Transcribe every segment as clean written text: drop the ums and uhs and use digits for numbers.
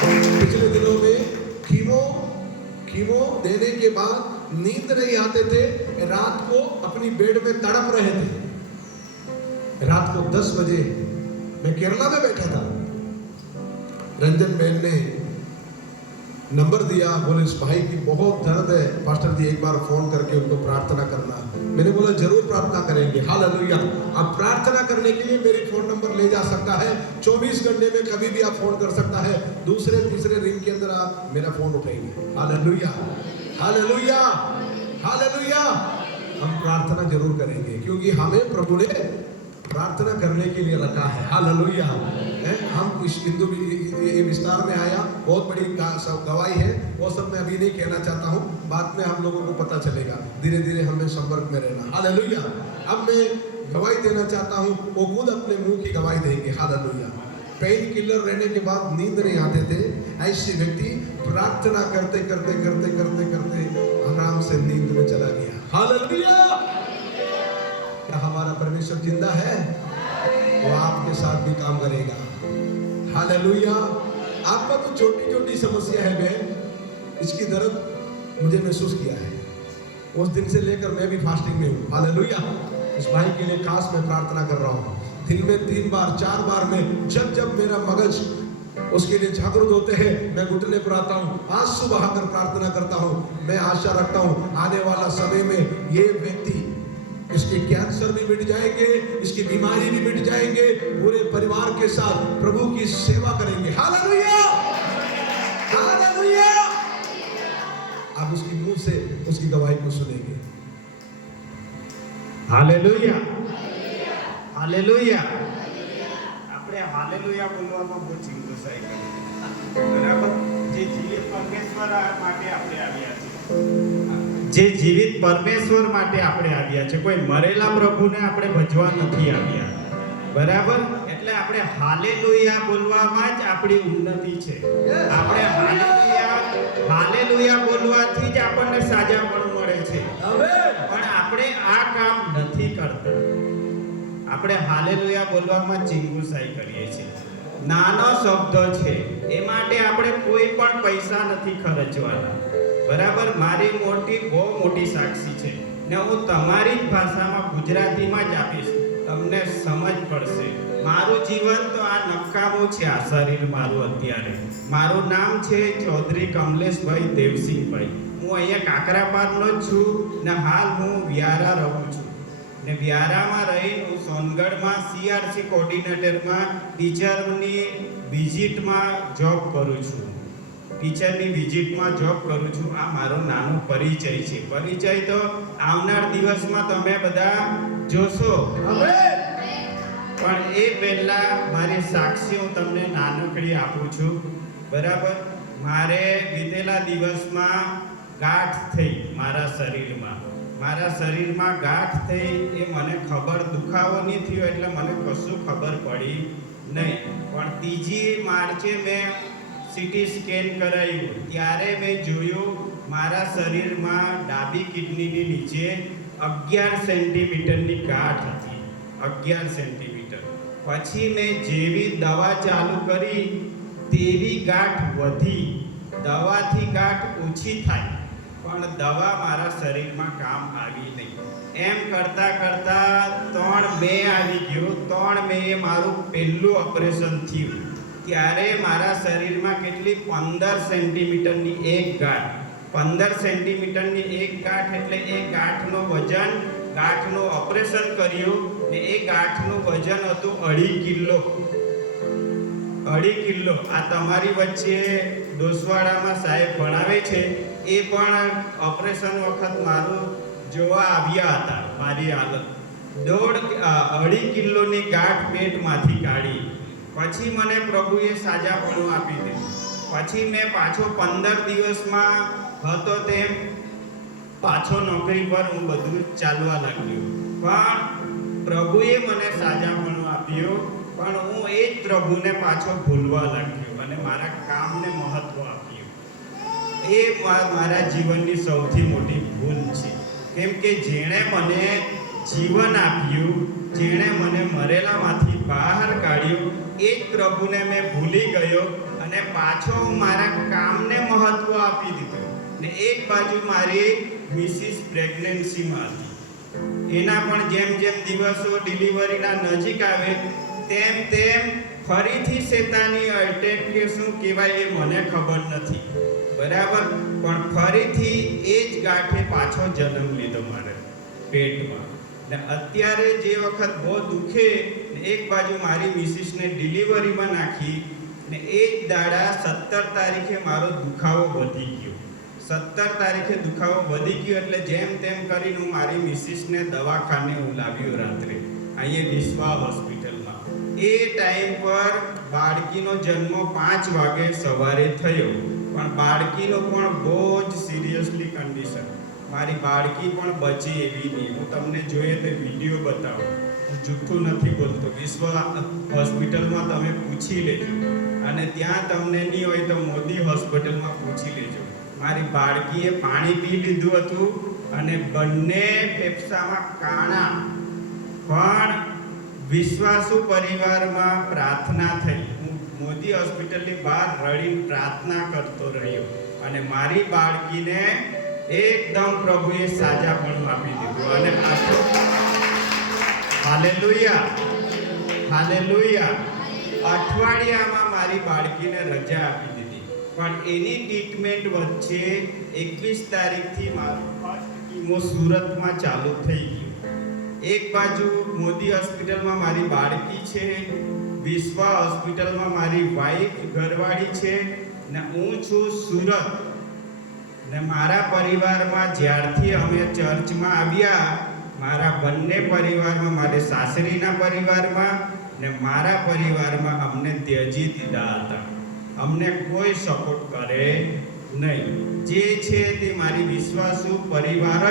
पिछले दिनों में कीमो देने के बाद नींद नहीं आते थे, रात को अपनी बेड में तड़प रहे थे। रात को 10 बजे मैं केरला में बैठा था, रंजन बहन ने नंबर दिया, बोले इस भाई की बहुत दर्द है, पास्टर जी एक बार फोन करके उनको प्रार्थना करना। मैंने बोला जरूर प्रार्थना करेंगे, हालेलुया। अब प्रार्थना करने के लिए मेरी फोन नंबर ले जा सकता है, 24 घंटे में कभी भी आप फोन कर सकता है, दूसरे तीसरे रिंग के अंदर आप मेरा फोन उठाएंगे। Hallelujah, hallelujah, hallelujah. हम प्रार्थना जरूर करेंगे क्योंकि हमें प्रभु ने प्रार्थना करने के लिए रखा है। हालेलुया। हम इस हिंदू विस्तार में आया, बहुत बड़ी गवाही है, वो सब मैं अभी नहीं कहना चाहता हूँ, बाद में हम लोगों को पता चलेगा, धीरे धीरे हमें संपर्क में रहना। हालेलुया। अब मैं गवाही देना चाहता हूँ, वो खुद अपने मुंह की गवाही देंगे। हालेलुया। पेन किलर रहने के बाद नींद नहीं आते थे, ऐसे व्यक्ति प्रार्थना करते करते करते करते करते आराम से नींद में चला गया। हालेलुया। क्या हमारा परमेश्वर जिंदा है? वो आपके साथ भी काम करेगा। हालेलुया। आपका तो छोटी छोटी समस्या है बहन, इसकी दर्द मुझे महसूस किया है, उस दिन से लेकर मैं भी फास्टिंग में हूँ। हालेलुया। इस भाई के लिए खास मैं प्रार्थना कर रहा हूँ। दिन में 3 बार 4 बार में जब जब मेरा मगज उसके लिए जागरूक होते हैं, मैं घुटने पर आता हूँ, आंसू बहाकर प्रार्थना करता हूँ। मैं आशा रखता हूँ आने वाला समय में ये व्यक्ति, इसके कैंसर भी मिट जाएंगे, इसकी बीमारी भी मिट जाएंगे, पूरे परिवार के साथ प्रभु की सेवा करेंगे। Hallelujah, hallelujah. आप उसकी मुंह से उसकी गवाही को सुनेंगे। Hallelujah, hallelujah. આપણે હાલેલુયા બોલવામાં બહુ ચિંતાશાઈ કરી, બરાબર? જે જીવિત પરમેશ્વર માટે આપણે આવ્યા છે, જે જીવિત પરમેશ્વર માટે આપણે આવ્યા છે, કોઈ મરેલા પ્રભુને આપણે ભજવા નથી આવ્યા, બરાબર? એટલે આપણે હાલેલુયા બોલવામાં જ આપણી ઉન્નતિ છે। આપણે હાલેલુયા બોલવાથી જ આપણને સાજાપણું મળે છે, પણ આપણે આ કામ નથી કરતા। આપણે હાલેલુયા બોલવામાં ચિંગુસાઈ કરીએ છીએ। નાનો શબ્દ છે, એ માટે આપણે કોઈ પણ પૈસા નથી ખર્ચવાના, બરાબર? મારી બહુ મોટી સાક્ષી છે ને હું તમારી જ ભાષામાં ગુજરાતીમાં જ આપીશ, તમને સમજ પડશે। મારું જીવન તો આ નકામું છે, આ શરીર મારું અત્યારે। મારું નામ છે ચૌધરી કમલેશભાઈ દેવસિંહભાઈ। હું અહીંયા કાકરાપારનો જ છું ને હાલ હું વ્યારા રહું છું ને વ્યારામાં રહી હું સોનગઢમાં CRC કોર્ડિનેટરમાં ટીચરની વિઝિટમાં જોબ કરું છું। ટીચરની વિઝિટમાં જોબ કરું છું। આ મારો નાનો પરિચય છે। પરિચય તો આવનાર દિવસમાં તમે બધા જોશો, પણ એ પહેલા મારી સાક્ષી હું તમને નાનકડી આપું છું, બરાબર? મારે વીતેલા દિવસમાં ગાંઠ થઈ મારા શરીરમાં ગાંઠ થઈ, એ મને ખબર, દુખાવો નહીં થયો એટલે મને કશું ખબર પડી નહીં, પણ 3જી માર્ચે મેં CT સ્કેન કરાવ્યું, ત્યારે મેં જોયું મારા શરીરમાં ડાબી કિડનીની નીચે 11 સેન્ટીમીટરની ગાંઠ હતી, 11 સેન્ટીમીટર। પછી મેં જેવી દવા ચાલુ કરી તેવી ગાંઠ વધી। દવાથી ગાંઠ ઓછી થાય, પણ દવા મારા શરીરમાં કામ આવી નહીં। એમ કરતાં કરતાં 3 મે આવી ગયો। 3 મે મારું પહેલું ઓપરેશન થયું, ત્યારે મારા શરીરમાં કેટલી 15 સેન્ટીમીટરની એક ગાંઠ। 15 સેન્ટીમીટરની એક ગાંઠ એટલે એ ગાંઠનું વજન, ગાંઠનું ઓપરેશન કર્યું ને એ ગાંઠનું વજન હતું 2.5 કિલો। 2.5 કિલો। આ તમારી વચ્ચે ડોસવાડામાં સાહેબ ભણાવે છે, એ પણ ઓપરેશન વખત મારું જોવા આવ્યા હતા। મારી હાલત 2.5 કિલોની ગાંઠ પેટમાંથી કાઢી। પછી મને પ્રભુએ સાજાપણું આપી દીધું। પછી મેં પાછો 15 દિવસમાં હતો તેમ પાછો નોકરી પર હું બધું ચાલવા લાગ્યો, પણ પ્રભુએ મને સાજાપણું આપ્યું, પણ હું એ જ પ્રભુને પાછો ભૂલવા લાગ્યો અને મારા કામને મહત્વ આપ્યું। એ મારા જીવનની સૌથી મોટી ભૂલ છે, કેમ કે જેણે મને જીવન આપ્યું, જેણે મને મરેલામાંથી બહાર કાઢ્યું, એ જ પ્રભુને મેં ભૂલી ગયો અને પાછો હું મારા કામને મહત્વ આપી દીધું ને એક બાજુ મારી મિસિસ પ્રેગ્નન્સીમાં હતી. એના પણ જેમ જેમ દિવસો ડિલિવરીના નજીક આવે તેમ તેમ ફરીથી શેતાની અટેક કે શું કહેવાય એ મને ખબર નથી, બરાબર, પણ ફરીથી એ જ ગાંઠે પાછો જન્મ લીધો મારે પેટમાં. ને અત્યારે જે વખત બહુ દુખે ને એક બાજુ મારી મિસિસને ડિલિવરીમાં નાખી ને એ જ દાડા 17 તારીખે મારો દુખાવો વધી ગયો. 17 તારીખે દુખાવો વધી ગયો એટલે જેમ તેમ કરીને હું મારી મિસિસને દવાખાને હું લાવ્યો રાત્રે અહીંયા વિશ્વા હોસ્પિટલમાં. એ ટાઈમ પર બાળકીનો જન્મ 5 વાગે સવારે થયો, પણ બાળકીનો પણ બહુ જ સિરિયસલી કન્ડિશન. મારી બાળકી પણ બચી એવી નહીં. હું તમને જોઈએ તો વિડીયો બતાવું, હું જૂઠું નથી બોલતો. વિશ્વ હોસ્પિટલમાં તમે પૂછી લેજો, અને ત્યાં તમને નહીં હોય તો મોદી હોસ્પિટલમાં પૂછી લેજો. મારી બાળકીએ પાણી પી લીધું હતું અને બંને ફેફસામાં કાણા. પણ વિશ્વાસુ પરિવારમાં પ્રાર્થના થઈ. હું મોદી હોસ્પિટલની બહાર રડીને પ્રાર્થના કરતો રહ્યો અને મારી બાળકીને એકદમ પ્રભુએ સાજાપણું આપી દીધું. અને હાલેલુયા, હાલેલુયા. અઠવાડિયામાં મારી બાળકીને રજા આપી દીધી. પણ એની ટ્રીટમેન્ટ વચ્ચે 21 તારીખથી મારું ફર્સ્ટ કીમો સુરતમાં ચાલુ થઈ ગયું. એક બાજુ મોદી હોસ્પિટલમાં મારી બાળકી છે, વિશ્વા હોસ્પિટલમાં મારી વાઈફ ઘરવાળી છે ને હું છું સુરત. ને મારા પરિવારમાં જ્યારથી અમે ચર્ચમાં આવ્યા, મારા બંને પરિવારમાં, મારે સાસરીના પરિવારમાં ને મારા પરિવારમાં અમને ત્યજી દીધા હતા. અમને કોઈ સપોર્ટ કરે નહીં. જે છે તે મારી વિશ્વાસુ પરિવાર જ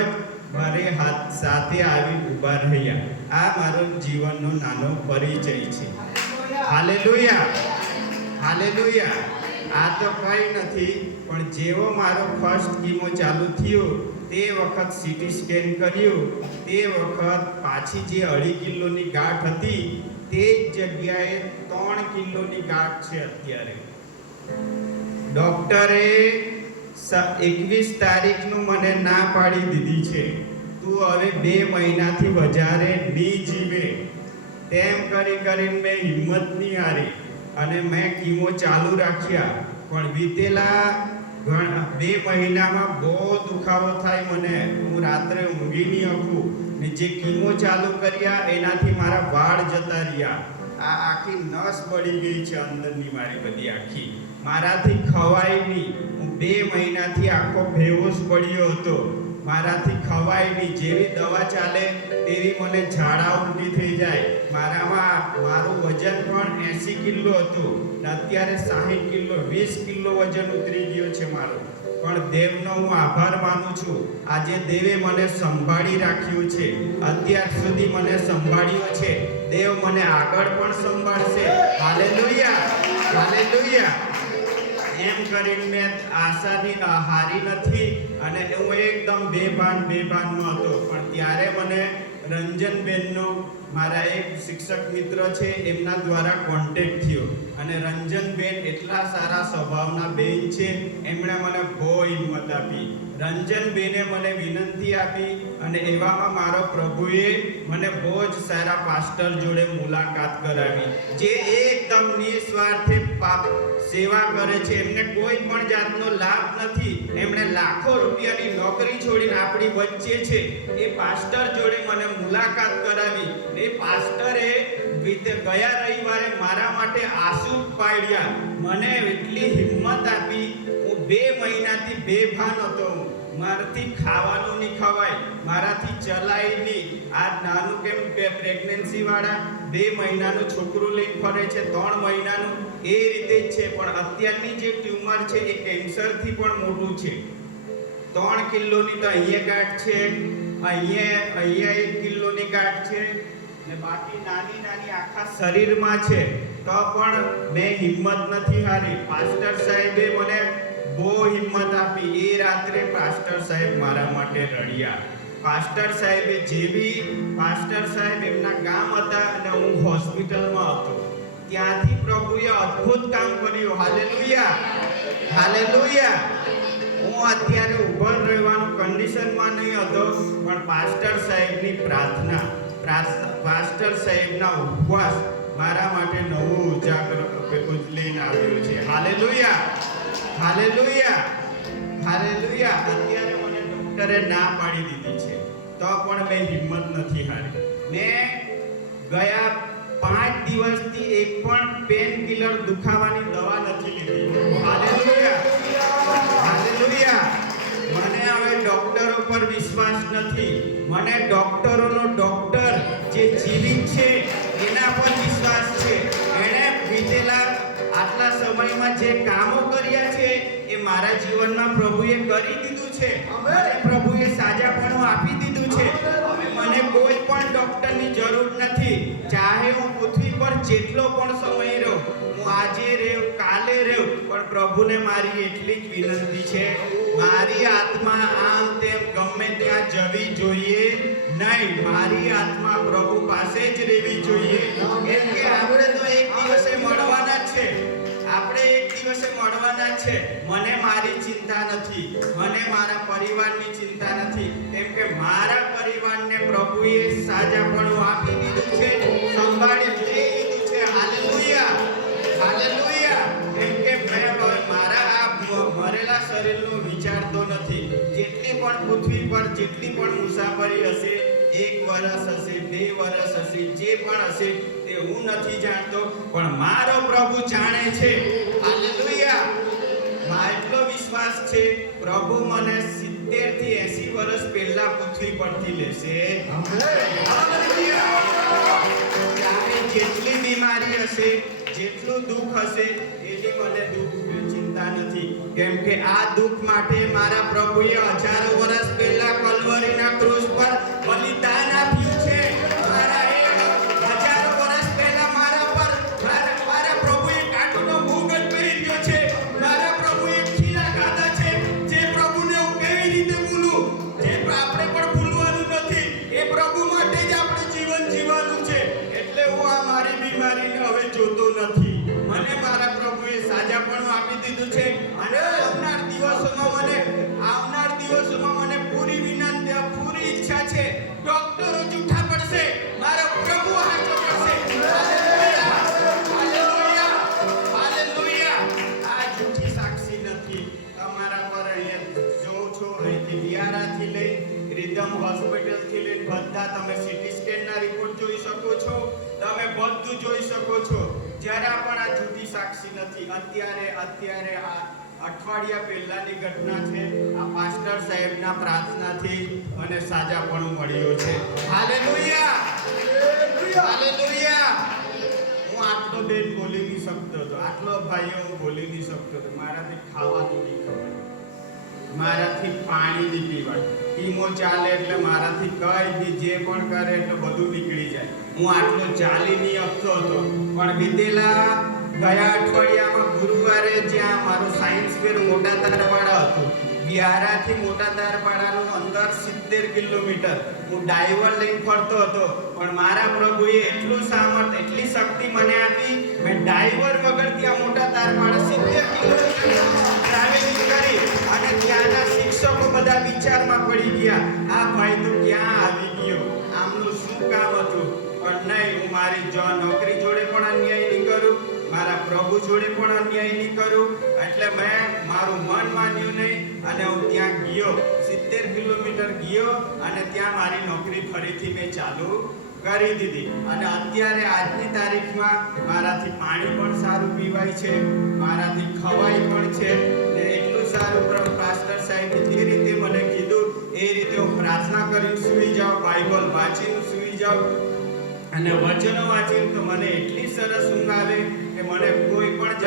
મારે હાથ સાથે આવી ઊભા રહ્યા. આ મારો જીવનનો નાનો પરિચય છે. Hallelujah, hallelujah. આ તો કંઈ નથી, પણ જેવો મારો ફર્સ્ટ કીમો ચાલુ થયો તે વખત સીટી સ્કેન કર્યું, તે વખત પાછી જે 2.5 કિલોની ગાંઠ હતી તે જ જગ્યાએ 3 કિલોની ગાંઠ છે અત્યારે. ડૉક્ટરે 21 તારીખનું મને ના પાડી દીધી છે, તું હવે 2 મહિનાથી વધારે નહીં જીવે. તેમ કરીને મેં હિંમત નહીં હારી અને મેં કીમો ચાલુ રાખ્યા. પણ વીતેલા 2 મહિનામાં બહુ દુખાવો થાય મને. હું રાત્રે ઊંઘી નહીં શકું ને જે કીમો ચાલુ કર્યા એનાથી મારા વાળ જતા રહ્યા. આ આખી નસ બળી ગઈ છે અંદરની મારી બધી આખી. મારાથી ખવાય નહીં. હું 2 મહિનાથી આખો બેહોશ પડ્યો હતો. મારાથી ખવાય નહીં. જેવી દવા ચાલે તેવી મને ઝાડા ઉલટી થઈ જાય. મારું વજન પણ 80 કિલો હતું ને અત્યારે 60 કિલો 20 કિલો વજન ઉતરી ગયો છે મારું. પણ દેવનો હું આભાર માનું છું. આજે દેવે મને સંભાળી રાખ્યું છે. અત્યાર સુધી મને સંભાળ્યો છે. દેવ મને આગળ પણ સંભાળશે. Hallelujah, hallelujah. એમ કરીને મેં આશાથી હારી નથી અને હું એકદમ બેભાનમાં હતો. પણ ત્યારે મને રંજનબેનનો, મારા એક શિક્ષક મિત્ર છે, એમના દ્વારા કોન્ટેક્ટ થયો અને રંજનબેન એટલા સારા સ્વભાવના બેન છે, એમણે મને બહુ હિંમત આપી. રંજનબેને મને વિનંતી આપી અને એવામાં મારો પ્રભુએ મને બહુ જ સારા પાસ્ટર જોડે મુલાકાત કરાવી, જે એકદમ નિસ્વાર્થે સેવા કરે છે. એમને કોઈ પણ જાતનો લાભ નથી. એમણે લાખો રૂપિયાની નોકરી છોડીને આપણી વચ્ચે છે. એ પાસ્ટર જોડે મને મુલાકાત કરાવી. એ પાસ્ટરે ગયા રવિવારે મારા માટે આંસુ પાડ્યા. મને એટલી હિંમત આપી. હું 2 મહિનાથી બેભાન હતો. મારાથી ખાવાનું નહીં ખવાય, મારાથી ચલાય નહીં. આ નાનું કેમ પ્રેગ્નન્સી વાળા 2 મહિનાનું છોકરું લઈને ફરે છે, 3 મહિનાનું, એ રીતે જ છે. પણ અત્યારની જે ટ્યુમર છે એ કેન્સરથી પણ મોટું છે. 3 કિલોની તો અહીંયા ગાંઠ છે, અહીંયા 1 કિલોની ગાંઠ છે ને બાકી નાની નાની આખા શરીરમાં છે. તો પણ મેં હિંમત નથી હારી. પાસ્ટર સાહેબે મને બહુ હિંમત આપી. એ રાત્રે પાસ્ટર સાહેબ મારા માટે રડ્યા. પાસ્ટર સાહેબ એમના ગામ હતા અને હું હોસ્પિટલમાં હતો. ત્યાંથી પ્રભુએ અદ્ભુત કામ કર્યું. Hallelujah, hallelujah. હું અત્યારે ઊભો રહેવાનું કન્ડિશનમાં નહીં હતો, પણ પાસ્ટર સાહેબની પ્રાર્થના, પાસ્ટર સાહેબના ઉપવાસ મારા માટે નવું ઉજાગર લઈને આવ્યું છે. Hallelujah, hallelujah, hallelujah. અત્યારે મને ડોક્ટરે ના પાડી દીધી છે, તો પણ મેં હિંમત નથી હારી. મેં ગયા 5 દિવસથી એક પણ પેન કિલર દુખાવાની દવા નથી લીધી. Hallelujah, hallelujah. મને હવે ડોક્ટરો પર વિશ્વાસ નથી. મને ડોક્ટરોનો ડોક્ટર જે જીવિત છે એના પર વિશ્વાસ છે. એણે વીતેલા આટલા સમયમાં જે કામો કર્યા છે એ મારા જીવનમાં પ્રભુએ કરી દીધું છે. મને પ્રભુએ સાજાપણું આપી દીધું છે. હવે મને કોઈ પણ ડોક્ટરની જરૂર નથી. ચાહે હું પૃથ્વી પર જેટલો પણ સમય રહું, હું આજે રહું, કાલે રહું, પણ પ્રભુને મારી એટલી જ વિનંતી છે, મારી આત્મા આમ તેમ ગમે ત્યાં જવી જોઈએ નહીં. મારી આત્મા પ્રભુ પાસે જ રહેવી જોઈએ. કેમ કે આપણે તો એક દિવસે મળવાના જ છે. આપણે એક દિવસે મળવાના જ છે. મને મારી ચિંતા નથી, મને મારા પરિવારની ચિંતા નથી. કેમ કે મારા પરિવારને પ્રભુએ સાજાપણું આપી દીધું છે, સંભાળી લઈ લીધું છે. Hallelujah, hallelujah. કેમ કે મેં મારા આ મરેલા શરીરનું વિચારતો નથી. જેટલી પણ પૃથ્વી પર જેટલી પણ મુસાફરી હશે, 1 વર્ષ હશે, 2 વર્ષ હશે, જે પણ હશે તે હું નથી જાણતો, પણ મારો પ્રભુ જાણે છે. હાલેલુયા. એટલો વિશ્વાસ છે, પ્રભુ મને 70 થી 80 વર્ષ પહેલા પૃથ્વી પરથી લેશે. ત્યારે જેટલી બીમારી હશે, જેટલું દુઃખ હશે, એની મને ચિંતા નથી. કેમ કે આ દુઃખ માટે મારા પ્રભુએ હજારો વર્ષ પહેલા કલ્વરીના ક્રૂસ પર બલિદાન આપ્યું છે. હજારો વર્ષ પહેલા મારા પર મારા પ્રભુએ કાંટોનો ભોગ જ પહેર્યો છે. મારા પ્રભુએ ખીલા ખાધા છે. જે પ્રભુને હું કેવી રીતે ભૂલું? જે આપણે પણ ભૂલવાનું નથી. એ પ્રભુ માટે જ આપણે જીવન જીવવાનું છે. એટલે હું આ મારી બીમારીને હવે જોતો નથી. મને મારા પ્રભુએ સાજાપણું આપી દીધું છે. અને આવનાર દિવસોમાં મને પૂરી વિનંતી, પૂરી ઈચ્છા છે. ડોક્ટરો જૂઠા પડશે, મારો પ્રભુ હાચો કરશે. Hallelujah, hallelujah, hallelujah. આ જૂઠી સાક્ષી નથી. તમારા પર અહીંયા જોઉં છો, અહીંથી બિયારાથી લઈ રિધમ હોસ્પિટલથી લઈને બધા તમે સીટી સ્કેનના રિપોર્ટ જોઈ શકો છો. તમે બધું જોઈ શકો છો. જરા પણ આ જૂઠી સાક્ષી નથી. અત્યારે આ અઠવાડિયા પહેલાની ઘટના છે. આ પાસ્ટર સાહેબના પ્રાર્થનાથી મને સાજાપણું મળ્યું છે. Hallelujah, hallelujah. હું આટલો બેન બોલી નહીં શકતો હતો, આટલો ભાઈઓ હું બોલી નહીં શકતો હતો. મારાથી ખાવાનું નહીં ખવાય, મારાથી પાણી નહીં પીવાય. ટીમો ચાલે એટલે મારાથી કઈ બી જે પણ કરે એટલે બધું નીકળી જાય. હું આટલો ચાલી નહીં શકતો હતો. પણ વીતેલા ગયા અઠવાડિયામાં ગુરુવારે જ્યાં મારું સાયન્સ ફેર મોટા તારવાડા હતું, બિહારાથી મોટા તારવાડાનું અંતર 70 કિલોમીટર હું ડાઈવર લઈને ફરતો હતો. પણ મારા પ્રભુએ એટલું સામર્થ, એટલી શક્તિ મને આપી. મેં ડાઈવર વગર ત્યાં મોટા તારવાડા 70 કિલોમીટર ટ્રાવેલિંગ કરી. અને ત્યાંના શિક્ષકો બધા વિચારમાં પડી ગયા, આ ભાઈ તો ક્યાં આવી ગયો, આમનું શું કામ હતું? પણ નહીં, હું મારી નોકરી જોડે પણ અન્યાય નહીં કરું, મારા પ્રભુ જોડે પણ અન્યાય નહીં કરું. એટલે મેં મારું મન માન્યું નહીં અને હું ત્યાં ગયો. 70 કિલોમીટર ગયો અને ત્યાં મારી નોકરી ફરીથી મેં ચાલુ કરી દીધી. અને અત્યારે આજની તારીખમાં મારાથી પાણી પણ સારું પીવાય છે, મારાથી ખવાય પણ છે. ને એટલું સારું પાસ્ટર સાહેબે જે રીતે મને કીધું એ રીતે હું પ્રાર્થના કરીને સૂઈ જાઉં, બાઇબલ વાંચીને સૂઈ જાઉં અને વચનો વાંચીને તો મને એટલી સરસ ઊંઘ આવે કે મને કોઈ પણ